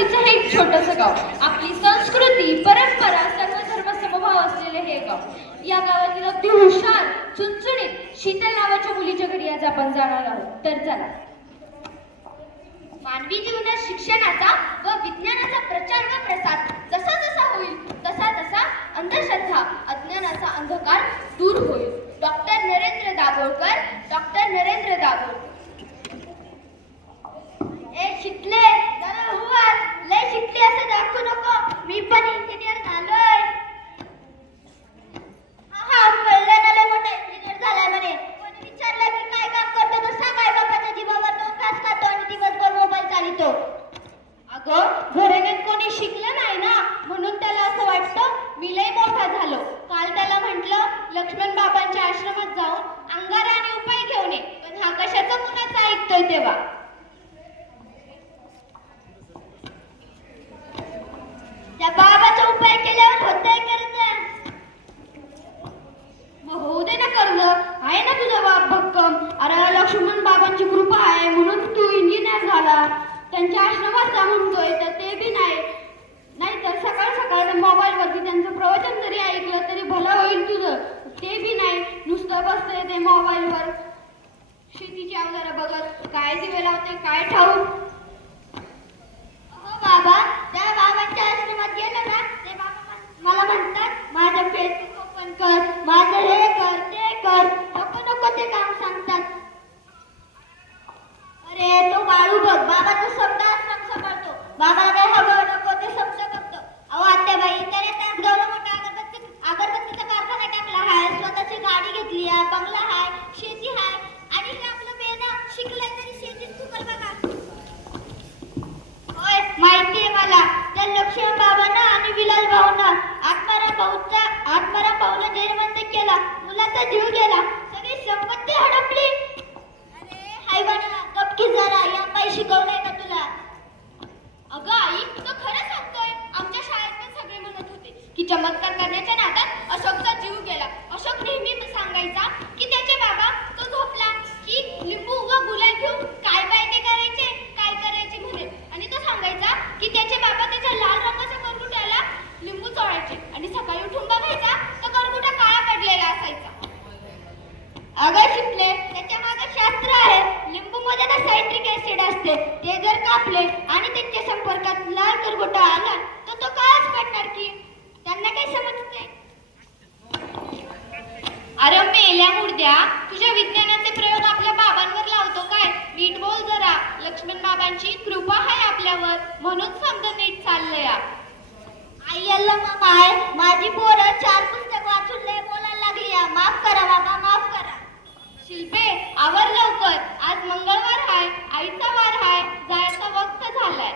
वस्तीचं हे एक छोटंसं गाव. आपली संस्कृती, परंपरा, सर्व धर्म समभाव असलेले हे गाव. या गावातील अगदी हुशार, चुणचुणीत शीतल नावाच्या मुलीच्या घरी आज आपण जाणार आहोत. तर चला. मानवी जीवनात शिक्षणाचा व विज्ञानाचा प्रचार व प्रसार जसा जसा होईल तसा तसा अंधश्रद्धा, अज्ञानाचा अंधकार दूर होईल. डॉक्टर नरेंद्र दाभोळकर. डॉक्टर नरेंद्र दाभोळकर. शिकले जरा हुवार, लय शिकले असं दाखवू नको. मी पण इंजिनियर झालोय. हा कळलं ना, लय मोठा इंजिनियर झालाय म्हणे. कोणी विचारलं की काय काम करतो तर सांग, आई बापाच्या जीवावर 2 तास खातो आणि दिवसभर मोबाईल चालितो. अगं घराण्यात कोणी शिकलं नाही ना, म्हणून त्याला असं वाटतं मी लय मोठा झालो. काल त्याला म्हटलं लक्ष्मण बाबांच्या आश्रमात जाऊन अंगारा आणि उपाय घेऊन ये, पण हा कशाचा कुणाचा ऐकतोय तेव्हा. त्या बाबाचा उपाय केल्यावर होतंय कर्ज. मग होऊ दे ना कर्ज, आहे ना तुझा बाप भक्कम. अरे लक्ष्मण बाबांची कृपा आहे म्हणून तू इंजिनियर झाला. त्यांच्या आश्रमात जा म्हणतोय तर ते बी नाही तर सकाळ सकाळ मोबाईल वरती त्यांचं प्रवचन जरी ऐकलं तरी भलं होईल तुझं. ते बी नाही, नुसतं बसतंय ते मोबाईल वर शेतीची अवजारं बघत. काय दिवे लावते काय ठाऊक. बाबा, त्या बाबांच्या आश्रमात गेलं ना, ते बाबा मला म्हणतात माझं फेसबुक ओपन कर, माझं हे कर ते कर. नको नको ते काम सांगतात. अरे तो बाळू बघ, बाबाचा शब्द आश्रम सांभाळतो. बाबाला काय हवं नको ते शब्द बघतो. अहो आत्याबाई, त्याने तासगावला मोठा अगरबत्तीचा कारखाना टाकला आहे, स्वतःची गाडी घेतली आहे, बंगला आहे, शेती आहे. आणि हे आपलं बेना शिकलंय तरी शेतीत चुकल बघा. माहितीये मला, त्या लक्ष्मण बाबांना आणि विलास भाऊंना आत्माराम भाऊला जेरबंद केला, मुलाचा जीव गेला, सगळी संपत्ती हडपली. अरे हायवाना गपकी जरा, या पायी शिकवलंय का तुला. अगं आई, तो खरं सांगतोय. आमच्या शाळेत पण सगळे म्हणत होते की चमत्कार करण्याच्या नादात अशोकचा जीव गेला. अशोक नेहमी सांगायचा की त्याचे बाबा तो झोपला की लिंबू व गुलाल घेऊन काय ते करायचे म्हणे. आणि तो सांगायचा की त्याचे बाबा त्याच्या लाल रंगाच्या करगुट्याला लिंबू चोळायचे आणि सकाळी उठून बघायचा तर करगुटा काळा पडलेला असायचा. अगं शिकले, त्याच्या मागे शास्त्र आहे. लिंबू मध्ये ना सायट्रिक ऍसिड असते, ते जर कापले आणि त्यांच्या संपर्कात लाल करगुटा आला तर तो काळाच पडणार की. त्यांना काय समजते. अरे मेल्या मुर्द्या, तुझ्या विज्ञानाचे प्रयोग आपल्या बाबांवर लावतो काय. नीट बोल जरा. लक्ष्मण बाबांची कृपा आहे आपल्यावर म्हणून समजा नीट चाललंय. आई अल्ला माय, माझी पोरं 4 पुस्तक वाचून लय बोलायला लागली. माफ करा बाबा, माफ करा. शिल्पे, आवर लवकर, आज मंगळवार आहे, आईचा वार आहे, जायचा वक्त झालाय.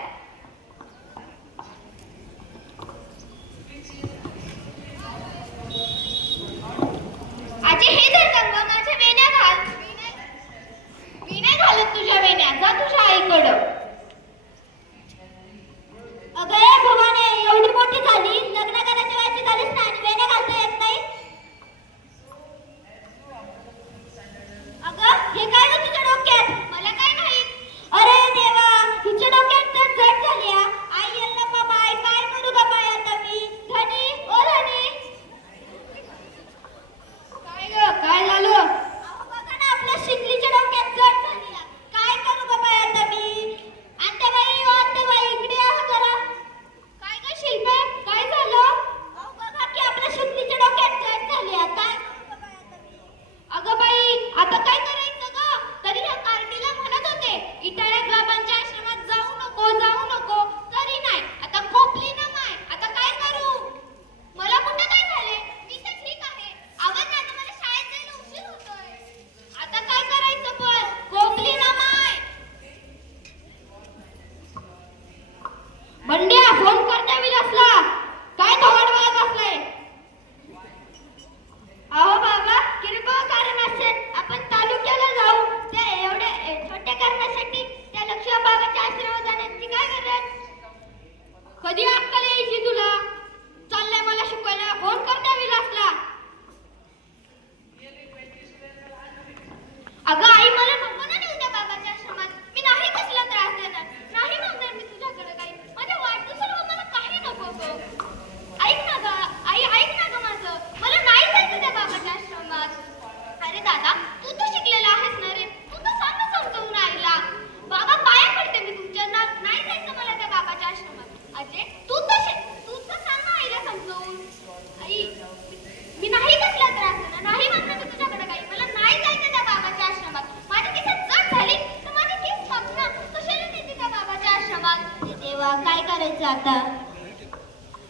आजी हे धर गंगा, माझ्या वेण्या घाल. मी नाही घालत तुझ्या वेण्या, जा तुझ्या आईकडं. अगं भवाने, एवढी मोठी झाली, लग्न करायची व्हायची झालीच नाही आणि वेण्या घालता येत नाही. अगं हे काय तुझ्या डोक्यात. मला काय नाही. अरे देवा, हिच्या डोक्यात देवा काय करायचं आता?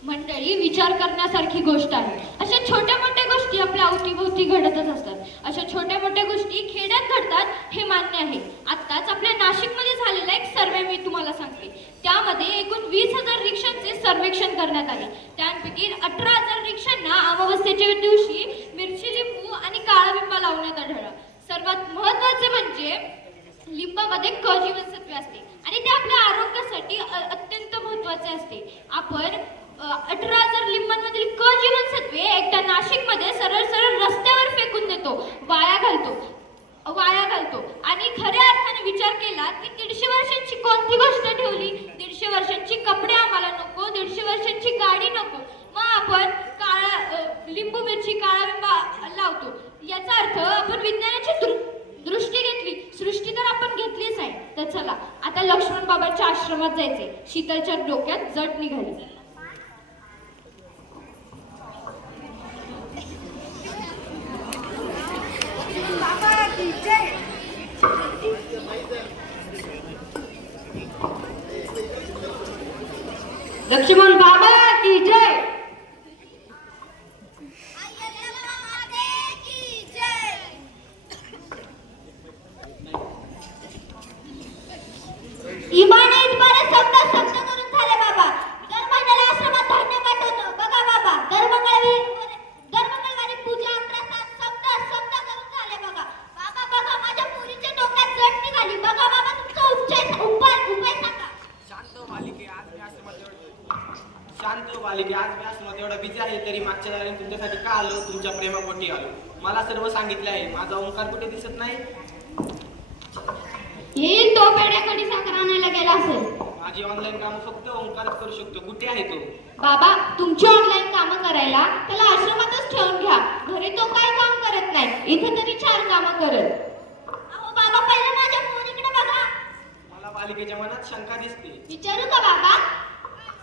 मंडळी, विचार करण्यासारखी गोष्ट आहे. अशा छोट्या मोठ्या गोष्टी आपल्या अवतीभोवती घडतच असतात. अशा छोट्या मोठ्या गोष्टी खेड्यात घडतात हे मान्य आहे. आत्ताच आपल्या नाशिकमध्ये झालेला एक सर्वे मी तुम्हाला सांगते. त्यामध्ये एकूण 20,000 रिक्षांचे सर्वेक्षण करण्यात आले. त्यापैकी 18,000 रिक्षांना अमावस्येच्या दिवशी मिरची, लिंबू आणि काळा बिंबा लावण्यात आढळला. सर्वात महत्त्वाचे म्हणजे लिंबामध्ये क जीवनसत्वे असते आणि ते आपल्या आरोग्यासाठी अत्यंत महत्त्वाचे असते. आपण 18,000 लिंबांमधील क जीवनसत्वे एकट्या नाशिकमध्ये सरळ सरळ रस्त्यावर फेकून देतो, वाया घालतो आणि खऱ्या अर्थाने विचार केला की 150 वर्षांची कोणती गोष्ट ठेवली? 150 वर्षांची कपडे आम्हाला नको, 150 वर्षांची गाडी नको, मग आपण लिंबू, मिरची, काळा बिंबा लावतो. याचा अर्थ आपण विज्ञानाची दृष्टी घेतली, सृष्टी तर आपण घेतलीच आहे. तर चला आता लक्ष्मण बाबांच्या आश्रमात जायचे. शीतलच्या डोक्यात जट निघाली. लक्ष्मण बाबा की जय. इमाने इतबारे शब्द करून झाले बाबा. दर महिन्याला आश्रमात धान्य पाठवतो. बघा बाबा, दर मंगळवारी पूजा, प्रसाद शब्द करून झाले बघा. बाबा बघा, माझ्या पोरीच्या डोक्यात जट निघाली. बघा बाबा, तुमचा उपाय सांगा. शांत हो बालिके, आज मी आश्रमात एवढा बिझी आहे, तरी मागच्या दाराने तुमच्यासाठी का आलो? तुमच्या प्रेमापोटी आलो. मला सर्व सांगितले आहे. माझा ओंकार कुठे दिसत नाही? येईल तो पेढ्याकडे साखर आणायला गेला असेल. माझी ऑनलाईन कामं फक्त ओंकारच करू शकतो. कुठे आहे तो? बाबा, तुमची ऑनलाईन कामं करायला त्याला आश्रमातच ठेवून घ्या. घरी तो काय काम करत नाही, इथे तरी 4 कामं करत. अहो बाबा, पहिले माझ्या पोरीकडे बघा. मला बालिकेच्या मनात शंका दिसते. विचारू का बाबा?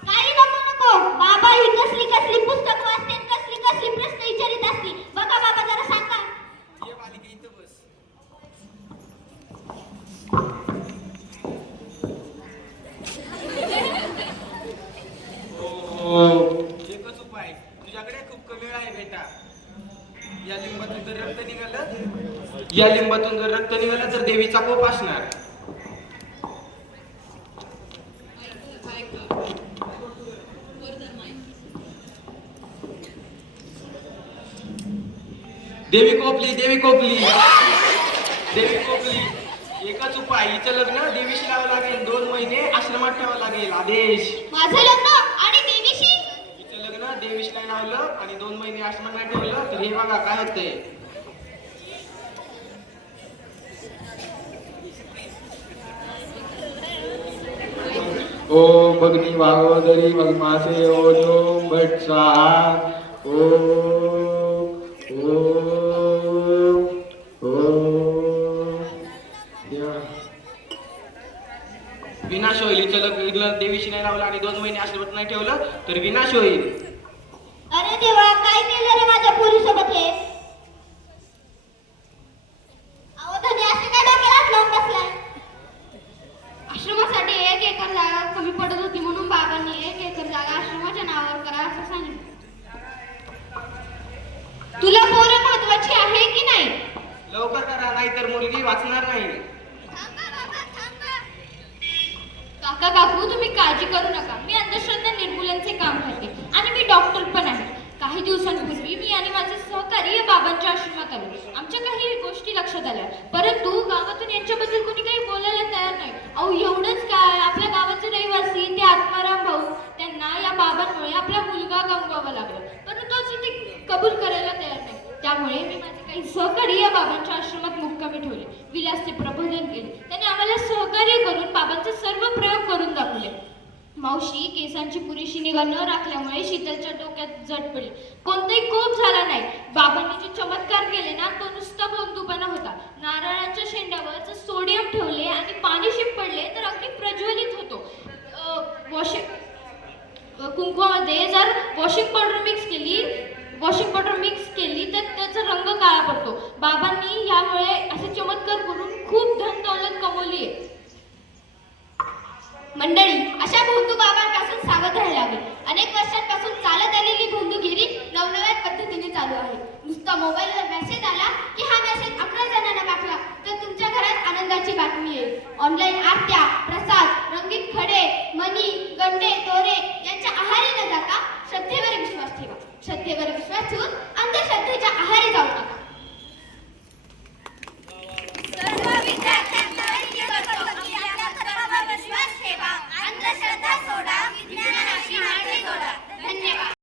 काही नको. बाबा ही कसली पुस्तक वाचते, कसली प्रश्न विचारित असते. बघा बाबा, जरा सांगा. ये बालिके, इथं बस. एकच उपाय, तुझ्याकडे खूप कमी वेळ आहे बेटा. या लिंबातून जर रक्त निघालं तर देवीचा कोप असणार. देवी कोपली. एकच उपाय, हिचं लग्न देवीशी लावावं लागेल. 2 महिने आश्रमात ठेवावं लागेल. आदेश. माझं लग्न आणि देवीशी? हिचं लग्न देवीशी नाही लावलं आणि 2 महिने आश्रमात नाही ठेवलं तर हे बघा काय होतंय. ओम भगनी भागवतरी भगमासे ओम भट स्वाहा. ओम विनाश होईल. हिचं लग्न देवीशी नाही लावलं आणि 2 महिने आश्रमात नाही ठेवलं तर विनाश होईल. अरे देवा, काय केलं रे माझ्या पोरीसोबत हे? अहो धनी, असं काय डोक्याला हात लावून बसलाय? आश्रमासाठी 1 एकर जागा कमी पडत होती म्हणून बाबांनी 1 एकर जागा आश्रमाच्या नावावर करा असं सांगितलं. तुला पोरं महत्वाची आहे की नाही? लवकर करा, नाही तर मुलगी वाचणार नाही. थांबा बाबा, थांबा. काका काकू, तुम्ही काळजी करू नका. मी अंधश्रद्धा निर्मूलनचे काम करते आणि मी डॉक्टर पण आहे. काही दिवसांपूर्वी मी आणि माझे सहकारी या बाबांच्या आश्रमात आलो. आमच्या काही गोष्टी लक्षात आल्या, परंतु गावातून यांच्याबद्दल कोणी काही बोलायला तयार नाही. अहो एवढंच काय, आपल्या गावाचे रहिवासी ते आत्माराम भाऊ, त्यांना या बाबांमुळे आपला मुलगा गमवावा लागला, परंतु अजून ते कबूल करायला तयार नाही. त्यामुळे मी माझे काही सहकारी या बाबांच्या आश्रमात मुक्कामी ठेवले. विलासचे प्रबोधन केले. त्यांनी आम्हाला सहकार्य करून बाबांचे सर्व प्रयोग करून दाखवले. मावशी, केसांची पुरेशी निगा न राखल्यामुळे शीतलच्या डोक्यात जट पडली. कोणताही कोप झाला नाही. बाबांनी जे चमत्कार केले ना, तो नुसता बोंदूपणा होता. नारळाच्या शेंड्यावर जर सोडियम ठेवले आणि पाणी शिंपडले तर अगदी प्रज्वलित होतो. कुंकवामध्ये जर वॉशिंग पावडर मिक्स केली तर त्याचा रंग काळा पडतो. बाबांनी यामुळे असे चमत्कार करून खूप धन दौलत कमवली आहे. मंडळी, अशा भोवतू कळते